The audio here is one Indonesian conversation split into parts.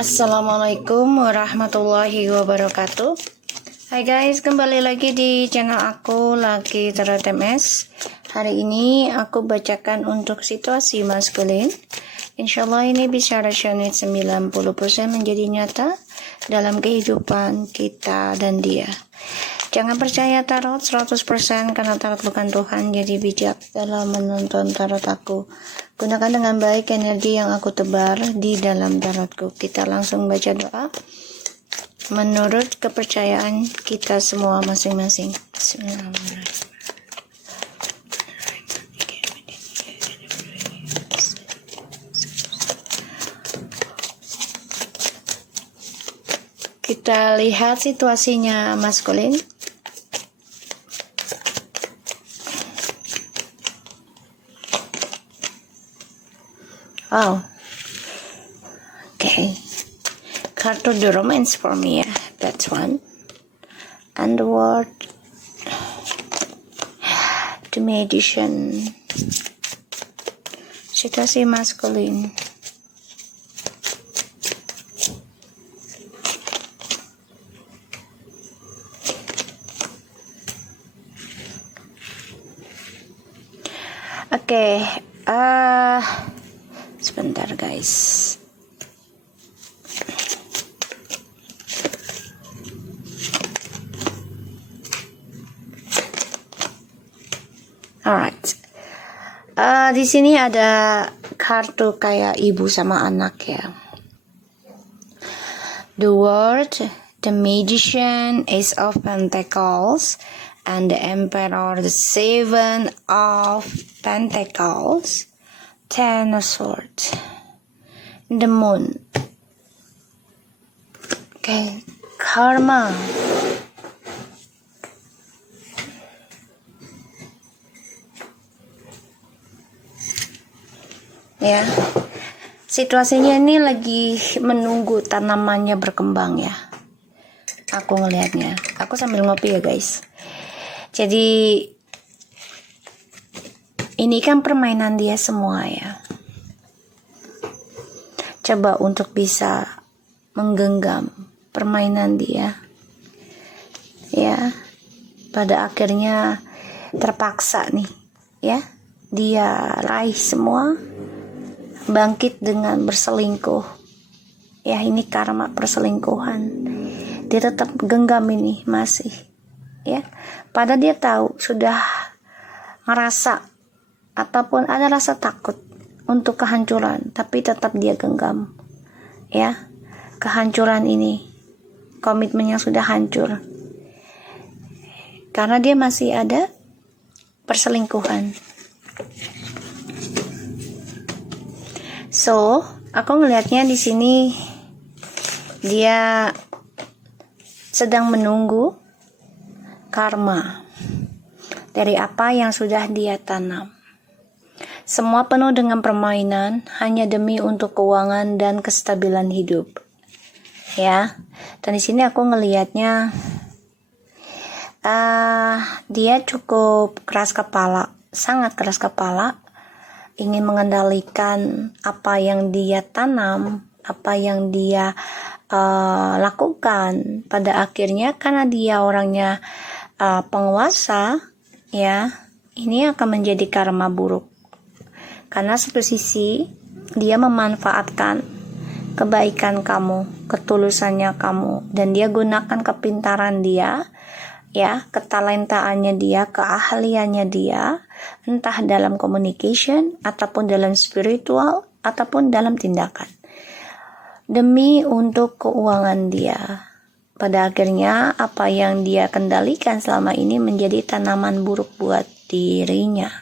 Assalamualaikum warahmatullahi wabarakatuh. Hai guys, kembali lagi di channel aku Lucky Tarot MS. Hari ini aku bacakan untuk situasi maskulin. Insyaallah ini bisa resonate 90% menjadi nyata dalam kehidupan kita dan dia. Jangan percaya tarot 100% karena tarot bukan Tuhan, jadi bijak dalam menonton tarot aku. Gunakan dengan baik energi yang aku tebar di dalam tarotku. Kita langsung baca doa menurut kepercayaan kita semua masing-masing. Bismillahirrahmanirrahim. Kita lihat situasinya maskulin. Oh, okay. Card of the romance for me, yeah. That's one. And the word, the magician. Situasi maskulin. Oke, sebentar guys. Alright. Di sini ada kartu kayak ibu sama anak ya. The World, the Magician, Ace of Pentacles, and the Emperor, the Seven of Pentacles, Ten of Swords, the Moon. Okay, Karma. Ya, situasinya ini lagi menunggu tanamannya berkembang ya. Aku ngelihatnya. Aku sambil ngopi ya guys. Jadi ini kan permainan dia semua ya. Coba untuk bisa menggenggam permainan dia. Ya. Pada akhirnya terpaksa nih, ya. Dia raih semua, bangkit dengan berselingkuh. Ya, ini karma perselingkuhan. Dia tetap genggam ini masih. Ya, pada dia tahu sudah merasa ataupun ada rasa takut untuk kehancuran, tapi tetap dia genggam. Ya, kehancuran ini, komitmennya sudah hancur karena dia masih ada perselingkuhan. So, aku ngelihatnya di sini dia sedang menunggu karma dari apa yang sudah dia tanam. Semua penuh dengan permainan hanya demi untuk keuangan dan kestabilan hidup. Ya. Dan di sini aku ngelihatnya dia cukup keras kepala, sangat keras kepala, ingin mengendalikan apa yang dia tanam, apa yang dia lakukan. Pada akhirnya karena dia orangnya penguasa, ya, ini akan menjadi karma buruk. Karena satu sisi dia memanfaatkan kebaikan kamu, ketulusannya kamu, dan dia gunakan kepintaran dia, ya, ketalentaannya dia, keahliannya dia, entah dalam communication ataupun dalam spiritual ataupun dalam tindakan, demi untuk keuangan dia. Pada akhirnya apa yang dia kendalikan selama ini menjadi tanaman buruk buat dirinya.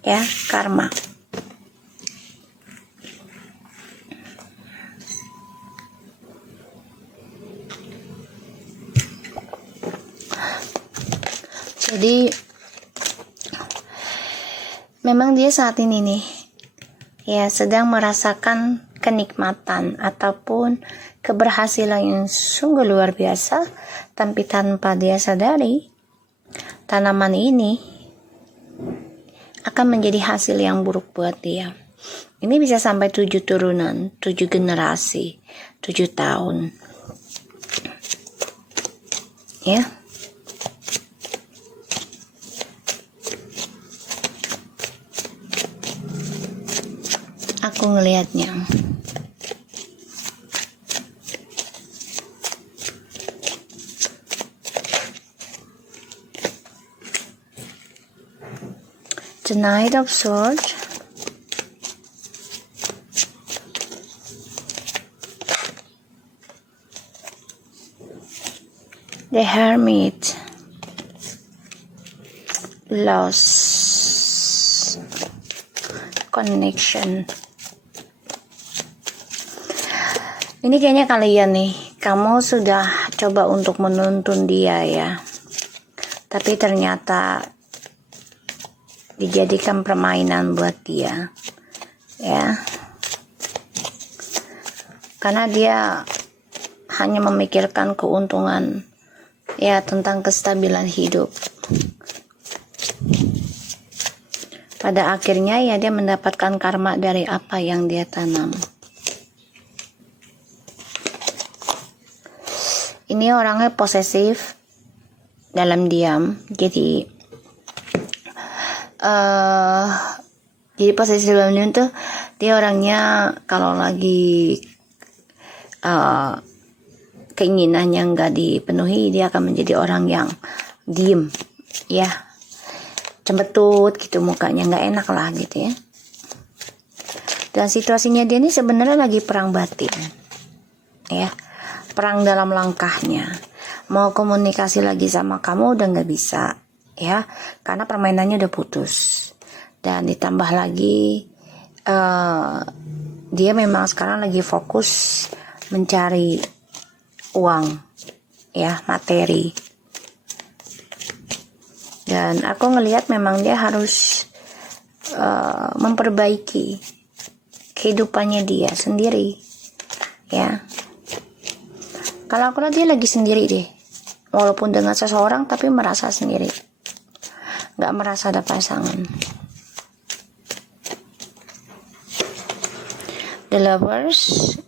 Ya, karma. Jadi memang dia saat ini nih ya sedang merasakan kenikmatan ataupun keberhasilan yang sungguh luar biasa, tapi tanpa dia sadari tanaman ini akan menjadi hasil yang buruk buat dia. Ini bisa sampai 7 turunan, 7 generasi, 7 tahun. Ya. Aku ngelihatnya. The Knight of Swords. The Hermit. Lost connection. Ini kayaknya kalian nih, kamu sudah coba untuk menuntun dia ya, tapi ternyata dijadikan permainan buat dia ya, karena dia hanya memikirkan keuntungan ya, tentang kestabilan hidup. Pada akhirnya ya dia mendapatkan karma dari apa yang dia tanam. Ini orangnya posesif dalam diam, jadi posesif dalam diam tuh dia orangnya kalau lagi keinginannya nggak dipenuhi, dia akan menjadi orang yang diem ya, cembetut gitu mukanya, nggak enak lah gitu ya. Dan situasinya dia ini sebenarnya lagi perang batin ya, perang dalam langkahnya. Mau komunikasi lagi sama kamu udah nggak bisa ya, karena permainannya udah putus. Dan ditambah lagi dia memang sekarang lagi fokus mencari uang ya, materi. Dan aku ngelihat memang dia harus memperbaiki kehidupannya dia sendiri ya. Kalau aku lihat dia lagi sendiri deh, walaupun dengan seseorang tapi merasa sendiri, nggak merasa ada pasangan. The Lovers.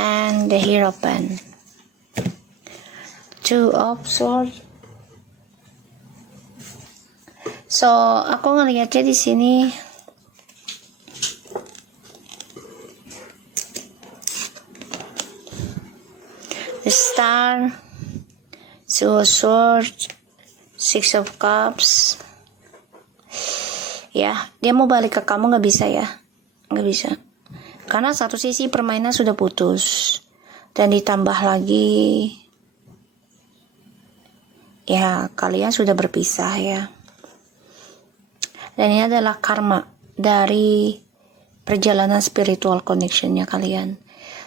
And the Hierophant. Two of Swords. So aku ngelihatnya di sini the Star, Two of Swords, Six of Cups. Ya, dia mau balik ke kamu nggak bisa ya, nggak bisa. Karena satu sisi permainan sudah putus, dan ditambah lagi ya kalian sudah berpisah ya. Dan ini adalah karma dari perjalanan spiritual connectionnya kalian,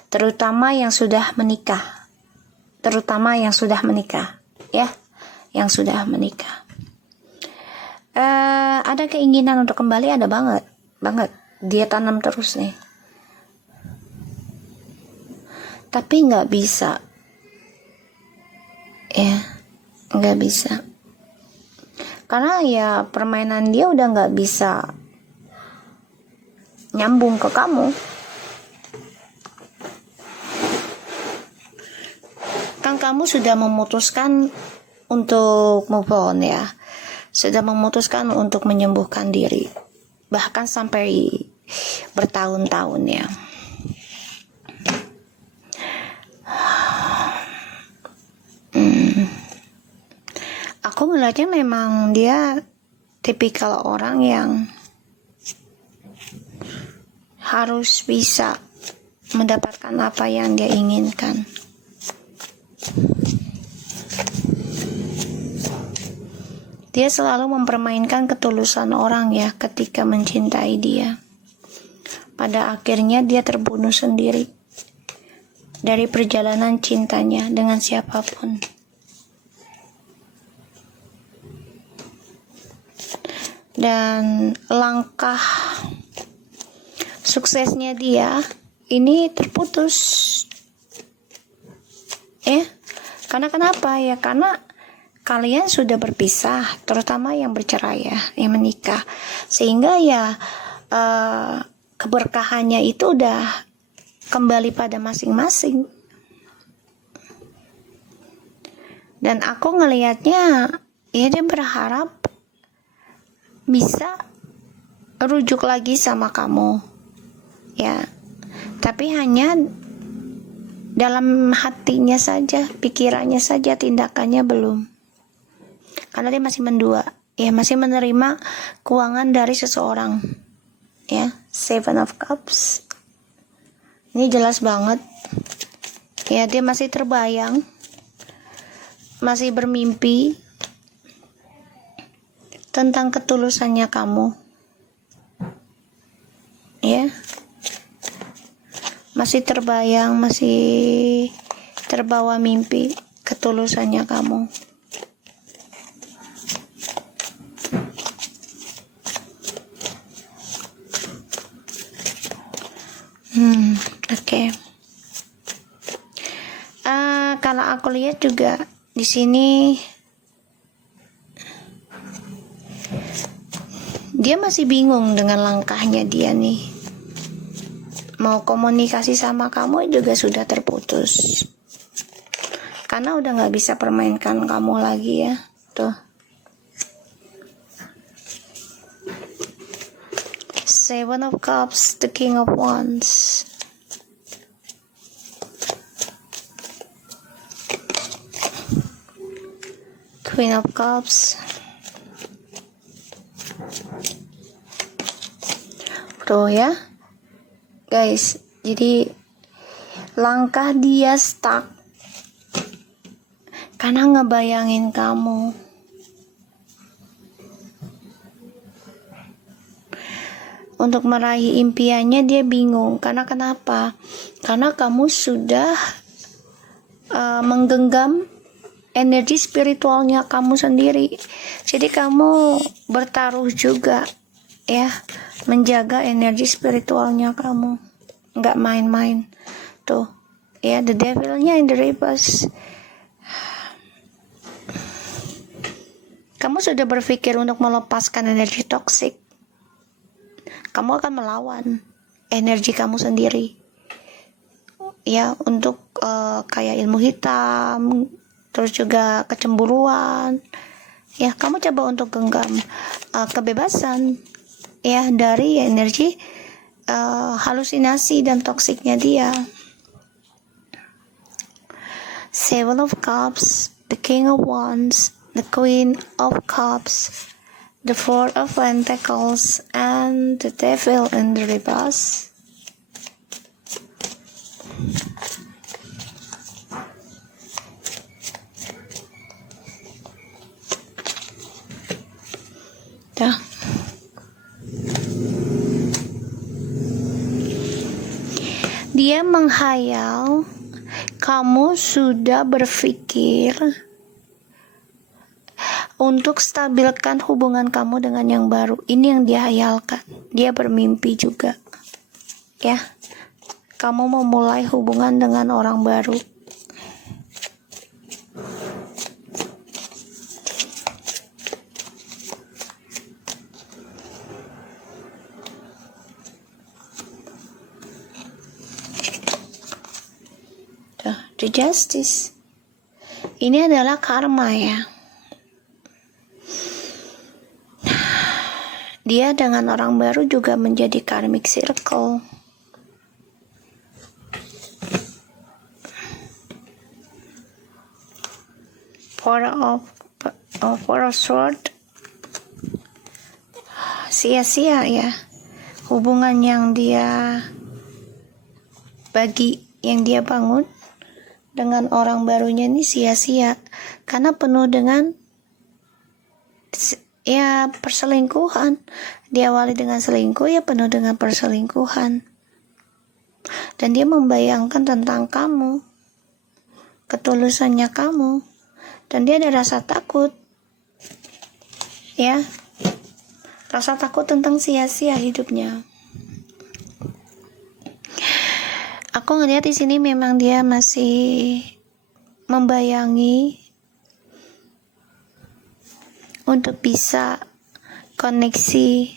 terutama yang sudah menikah, ya, yang sudah menikah. Ada keinginan untuk kembali, ada banget. Dia tanam terus nih, tapi nggak bisa, ya, nggak bisa. Karena ya permainan dia udah nggak bisa nyambung ke kamu. Kan kamu sudah memutuskan untuk move on ya, sudah memutuskan untuk menyembuhkan diri, bahkan sampai bertahun-tahun ya. Aku melihatnya memang dia tipikal orang yang harus bisa mendapatkan apa yang dia inginkan. Dia selalu mempermainkan ketulusan orang ya ketika mencintai dia. Pada akhirnya dia terbunuh sendiri dari perjalanan cintanya dengan siapapun. Dan langkah suksesnya dia ini terputus ya. Karena kenapa ya? Karena kalian sudah berpisah, terutama yang bercerai ya, yang menikah, sehingga ya keberkahannya itu udah kembali pada masing-masing. Dan aku ngelihatnya ya dia berharap bisa rujuk lagi sama kamu ya, tapi hanya dalam hatinya saja, pikirannya saja, tindakannya belum, karena dia masih mendua ya, masih menerima keuangan dari seseorang ya. Seven of Cups ini jelas banget ya, dia masih terbayang, masih bermimpi tentang ketulusannya kamu ya, masih terbayang, masih terbawa mimpi ketulusannya kamu. Oke. Kalau aku lihat juga di sini dia masih bingung dengan langkahnya dia nih. Mau komunikasi sama kamu juga sudah terputus, karena udah nggak bisa permainkan kamu lagi ya. Tuh, Seven of Cups, the King of Wands. Queen of Cups. Tuh ya guys, jadi langkah dia stuck karena ngebayangin kamu. Untuk meraih impiannya dia bingung, karena kenapa? Karena kamu sudah menggenggam energi spiritualnya kamu sendiri. Jadi kamu bertaruh juga ya, menjaga energi spiritualnya kamu, nggak main-main. Tuh ya, the devilnya in the reverse. Kamu sudah berpikir untuk melepaskan energi toksik. Kamu akan melawan energi kamu sendiri ya, untuk kayak ilmu hitam, terus juga kecemburuan ya. Kamu coba untuk genggam kebebasan ya dari energi halusinasi dan toksiknya dia. Seven of Cups, the King of Wands, the Queen of Cups, the Four of Pentacles, and the Devil in the reverse. Dah. Dia menghayal kamu sudah berpikir untuk stabilkan hubungan kamu dengan yang baru. Ini yang dia hayalkan. Dia bermimpi juga ya, kamu memulai hubungan dengan orang baru. The Justice ini adalah karma ya. Dia dengan orang baru juga menjadi karmic circle. Four of Swords, sia-sia ya hubungan yang dia yang dia bangun dengan orang barunya ini, sia-sia karena penuh dengan ya perselingkuhan. Diawali dengan selingkuh, ya penuh dengan perselingkuhan, dan dia membayangkan tentang kamu, ketulusannya kamu, dan dia ada rasa takut ya, rasa takut tentang sia-sia hidupnya. Aku ngelihat di sini memang dia masih membayangi untuk bisa koneksi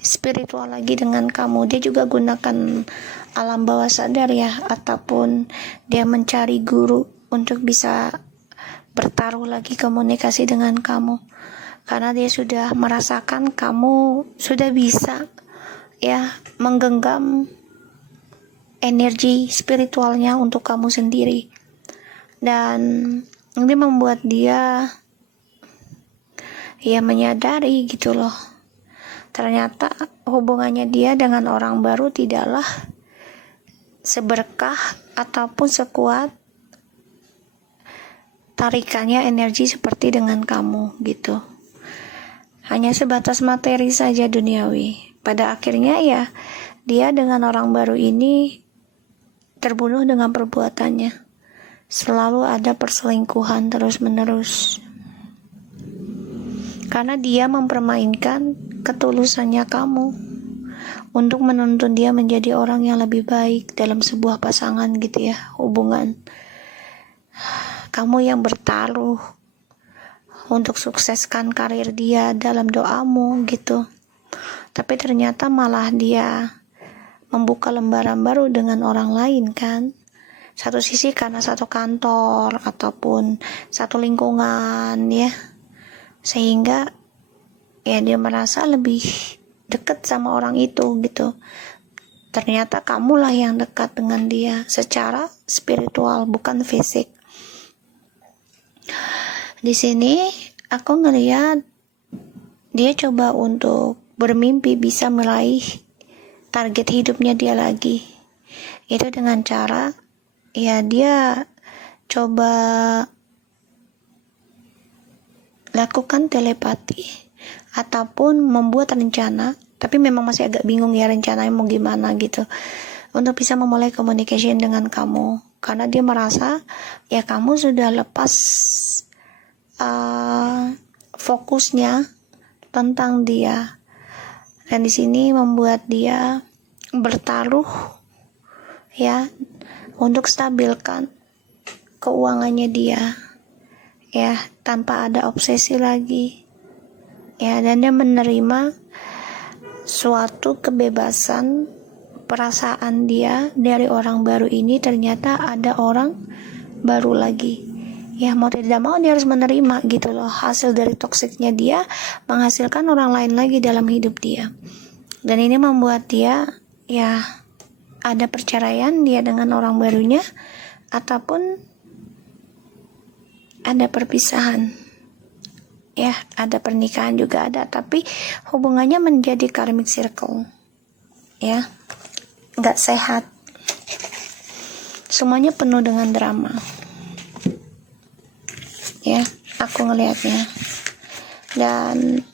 spiritual lagi dengan kamu. Dia juga gunakan alam bawah sadar ya, ataupun dia mencari guru untuk bisa bertaruh lagi komunikasi dengan kamu, karena dia sudah merasakan kamu sudah bisa ya menggenggam energi spiritualnya untuk kamu sendiri, dan ini membuat dia ya menyadari gitu loh, ternyata hubungannya dia dengan orang baru tidaklah seberkah ataupun sekuat tarikannya energi seperti dengan kamu gitu. Hanya sebatas materi saja duniawi. Pada akhirnya ya dia dengan orang baru ini terbunuh dengan perbuatannya. Selalu ada perselingkuhan terus-menerus. Karena dia mempermainkan ketulusannya kamu untuk menuntun dia menjadi orang yang lebih baik dalam sebuah pasangan gitu ya, hubungan. Kamu yang bertaruh untuk sukseskan karir dia dalam doamu gitu. Tapi ternyata malah dia membuka lembaran baru dengan orang lain kan. Satu sisi karena satu kantor ataupun satu lingkungan ya. Sehingga ya dia merasa lebih dekat sama orang itu gitu. Ternyata kamulah yang dekat dengan dia secara spiritual, bukan fisik. Di sini aku ngelihat dia coba untuk bermimpi bisa meraih target hidupnya dia lagi. Itu dengan cara ya dia coba lakukan telepati ataupun membuat rencana, tapi memang masih agak bingung ya rencananya mau gimana gitu, untuk bisa memulai communication dengan kamu, karena dia merasa ya kamu sudah lepas fokusnya tentang dia, dan di sini membuat dia bertaruh ya untuk stabilkan keuangannya dia ya, tanpa ada obsesi lagi ya, dan dia menerima suatu kebebasan perasaan dia dari orang baru ini. Ternyata ada orang baru lagi ya, mau tidak mau dia harus menerima gitu loh, hasil dari toksiknya dia menghasilkan orang lain lagi dalam hidup dia. Dan ini membuat dia ya ada perceraian dia dengan orang barunya, ataupun ada perpisahan ya, ada pernikahan juga ada, tapi hubungannya menjadi karmic circle ya, nggak sehat, semuanya penuh dengan drama ya, aku ngelihatnya. Dan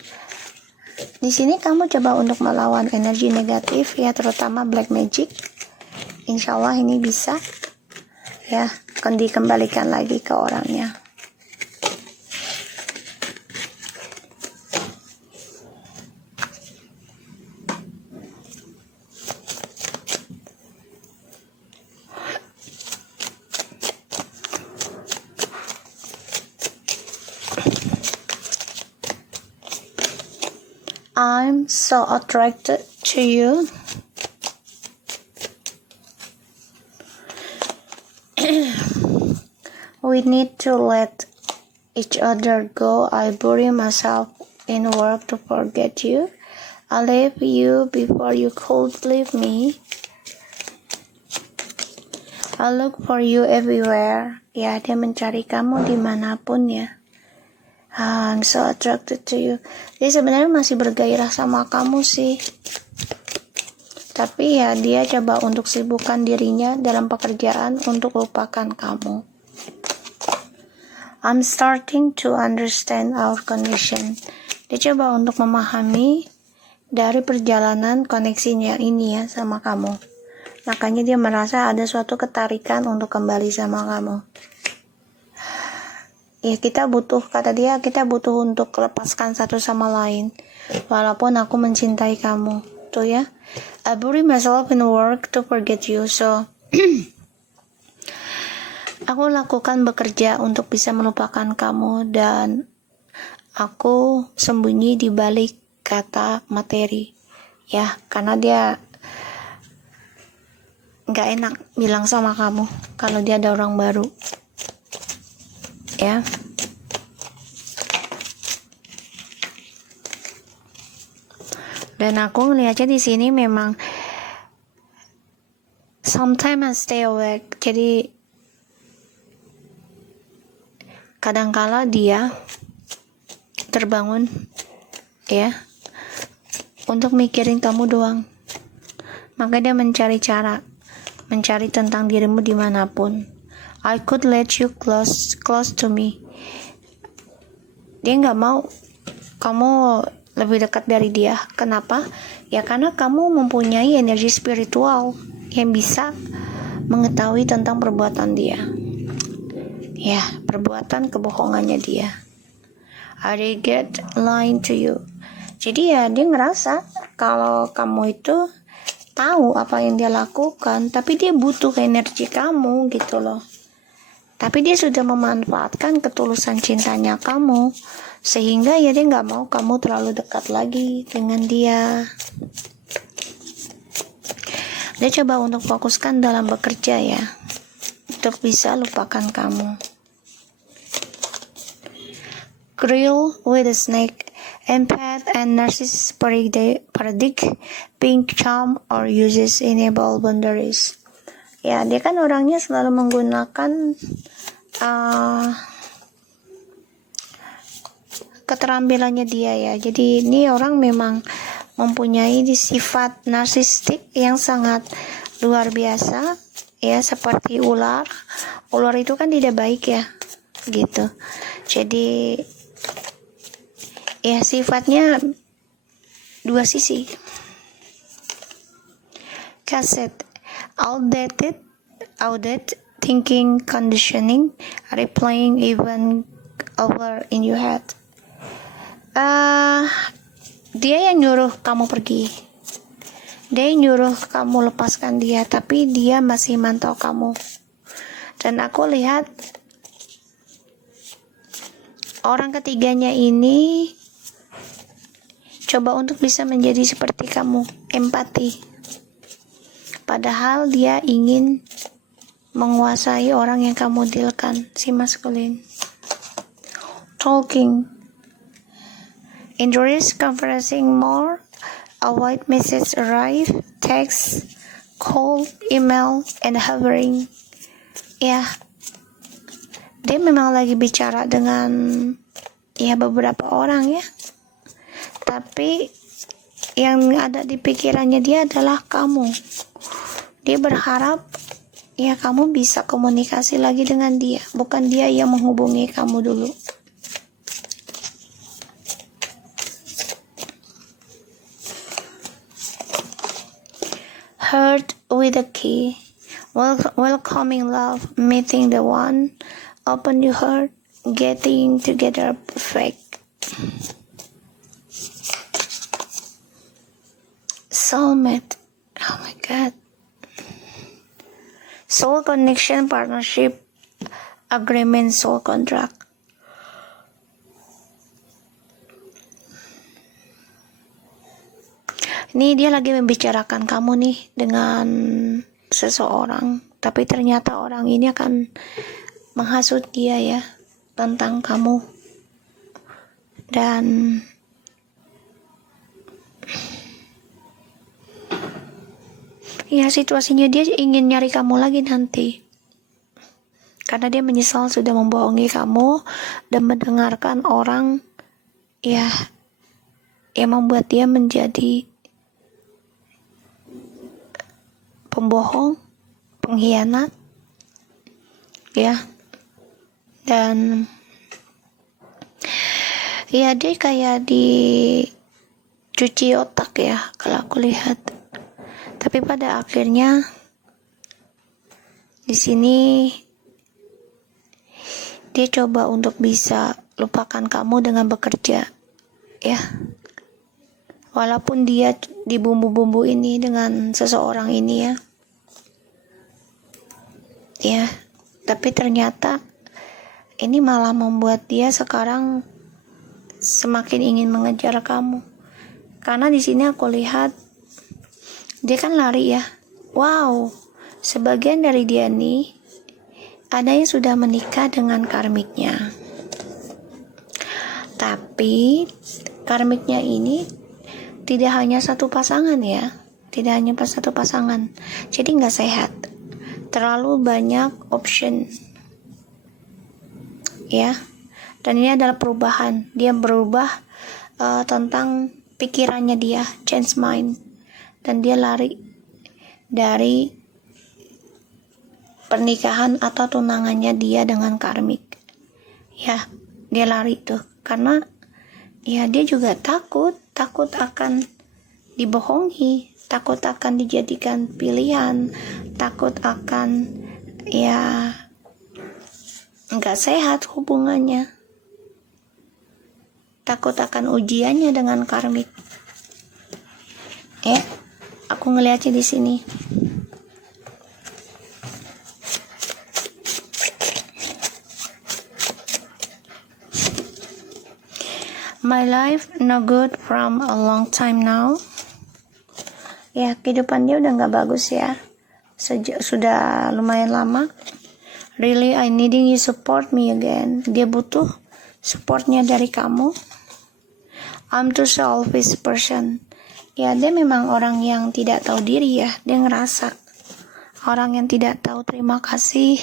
di sini kamu coba untuk melawan energi negatif ya, terutama black magic. Insya Allah ini bisa ya, akan dikembalikan lagi ke orangnya. I'm so attracted to you. We need to let each other go. I bury myself in work to forget you. I left you before you could leave me. I look for you everywhere. Ya, dia mencari kamu dimanapun ya. I'm so attracted to you. Dia sebenarnya masih bergairah sama kamu sih, tapi ya dia coba untuk sibukkan dirinya dalam pekerjaan untuk lupakan kamu. I'm starting to understand our condition. Dia coba untuk memahami dari perjalanan koneksinya ini ya sama kamu. Makanya dia merasa ada suatu ketarikan untuk kembali sama kamu. Ya kita butuh, kata dia, kita butuh untuk lepaskan satu sama lain. Walaupun aku mencintai kamu. Tuh ya. I bury myself in work to forget you. So aku lakukan bekerja untuk bisa melupakan kamu, dan aku sembunyi di balik kata materi, ya, karena dia nggak enak bilang sama kamu kalau dia ada orang baru, ya. Dan aku ngeliatnya di sini memang sometimes I stay awake, jadi kadangkala dia terbangun, ya, untuk mikirin kamu doang. Maka dia mencari cara, mencari tentang dirimu dimanapun. I could let you close to me. Dia nggak mau kamu lebih dekat dari dia. Kenapa? Ya karena kamu mempunyai energi spiritual yang bisa mengetahui tentang perbuatan dia, ya, perbuatan kebohongannya dia. I get lying to you. Jadi ya dia ngerasa kalau kamu itu tahu apa yang dia lakukan, tapi dia butuh energi kamu gitu loh. Tapi dia sudah memanfaatkan ketulusan cintanya kamu, sehingga ya dia nggak mau kamu terlalu dekat lagi dengan dia. Dia coba untuk fokuskan dalam bekerja, ya, untuk bisa lupakan kamu. Grill with a snake, empath and narcissist predict pink charm or uses enable boundaries. Ya, dia kan orangnya selalu menggunakan keterampilannya dia, ya. Jadi ini orang memang mempunyai sifat narsistik yang sangat luar biasa, ya, seperti ular. Ular itu kan tidak baik, ya, gitu. Jadi ya sifatnya dua sisi. Cassette, outdated thinking conditioning, replaying even over in your head. Dia yang nyuruh kamu pergi, dia yang nyuruh kamu lepaskan dia, tapi dia masih mantau kamu. Dan aku lihat orang ketiganya ini coba untuk bisa menjadi seperti kamu, empati. Padahal dia ingin menguasai orang yang kamu dealkan, si maskulin. Talking, interest conversing more, avoid message arrive, text, call, email, and hovering. Ya, dia memang lagi bicara dengan ya beberapa orang, ya. Tapi yang ada di pikirannya dia adalah kamu. Dia berharap ya kamu bisa komunikasi lagi dengan dia, bukan dia yang menghubungi kamu dulu. Heart with a key, welcoming love, meeting the one, open your heart, getting together perfect. Soulmate, oh my god. Soul connection, partnership, agreement, soul contract. Ini dia lagi membicarakan kamu nih dengan seseorang, tapi ternyata orang ini akan menghasut dia, ya, tentang kamu. Dan ya situasinya dia ingin nyari kamu lagi nanti, karena dia menyesal sudah membohongi kamu dan mendengarkan orang ya yang membuat dia menjadi pembohong, pengkhianat, ya. Dan ya dia kayak dicuci otak, ya, kalau aku lihat. Tapi pada akhirnya di sini dia coba untuk bisa lupakan kamu dengan bekerja, ya. Walaupun dia dibumbu-bumbu ini dengan seseorang ini, ya. Ya, tapi ternyata ini malah membuat dia sekarang semakin ingin mengejar kamu. Karena di sini aku lihat dia kan lari ya. Wow, sebagian dari dia nih ada yang sudah menikah dengan karmiknya. Tapi karmiknya ini tidak hanya satu pasangan ya. Tidak hanya pas satu pasangan. Jadi nggak sehat. Terlalu banyak option. Ya. Dan ini adalah perubahan. Dia berubah tentang pikirannya dia, change mind. Dan dia lari dari pernikahan atau tunangannya dia dengan karmik. Ya, dia lari tuh. Karena ya dia juga takut akan dibohongi, takut akan dijadikan pilihan, takut akan ya nggak sehat hubungannya, takut akan ujiannya dengan karmik. Aku ngeliatnya di sini. My life no good from a long time now. Ya, kehidupan dia udah nggak bagus ya. Sudah lumayan lama. Really, I needing you support me again. Dia butuh supportnya dari kamu. I'm too selfish person. Ya, dia memang orang yang tidak tahu diri ya. Dia ngerasa orang yang tidak tahu terima kasih.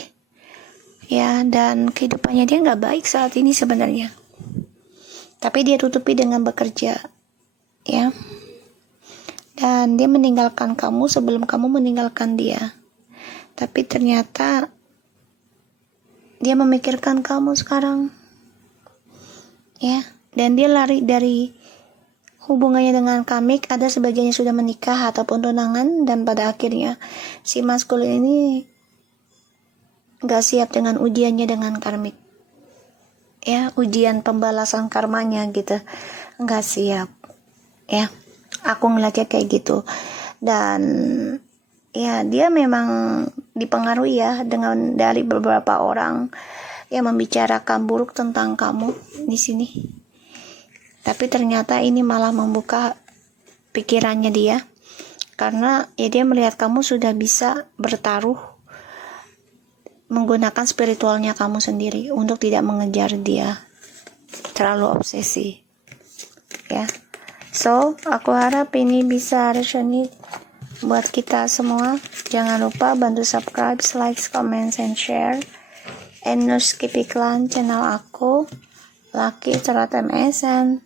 Ya, dan kehidupannya dia nggak baik saat ini sebenarnya. Tapi dia tutupi dengan bekerja. Ya. Dan dia meninggalkan kamu sebelum kamu meninggalkan dia. Tapi ternyata dia memikirkan kamu sekarang. Ya. Dan dia lari dari hubungannya dengan karmik. Ada sebagiannya sudah menikah ataupun tunangan. Dan pada akhirnya si maskulin ini gak siap dengan ujiannya dengan karmik. Ya, ujian pembalasan karmanya gitu. Gak siap. Ya. Aku ngeliatnya kayak gitu. Dan ya dia memang dipengaruhi ya dengan dari beberapa orang yang membicarakan buruk tentang kamu di sini. Tapi ternyata ini malah membuka pikirannya dia. Karena ya dia melihat kamu sudah bisa bertaruh menggunakan spiritualnya kamu sendiri untuk tidak mengejar dia. Terlalu obsesi. Ya. So, aku harap ini bisa resonate buat kita semua. Jangan lupa bantu subscribe, like, comment, and share. And no skip iklan channel aku, Lucky Tarot MSN.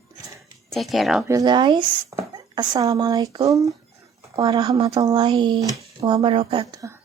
Take care of you guys. Assalamualaikum warahmatullahi wabarakatuh.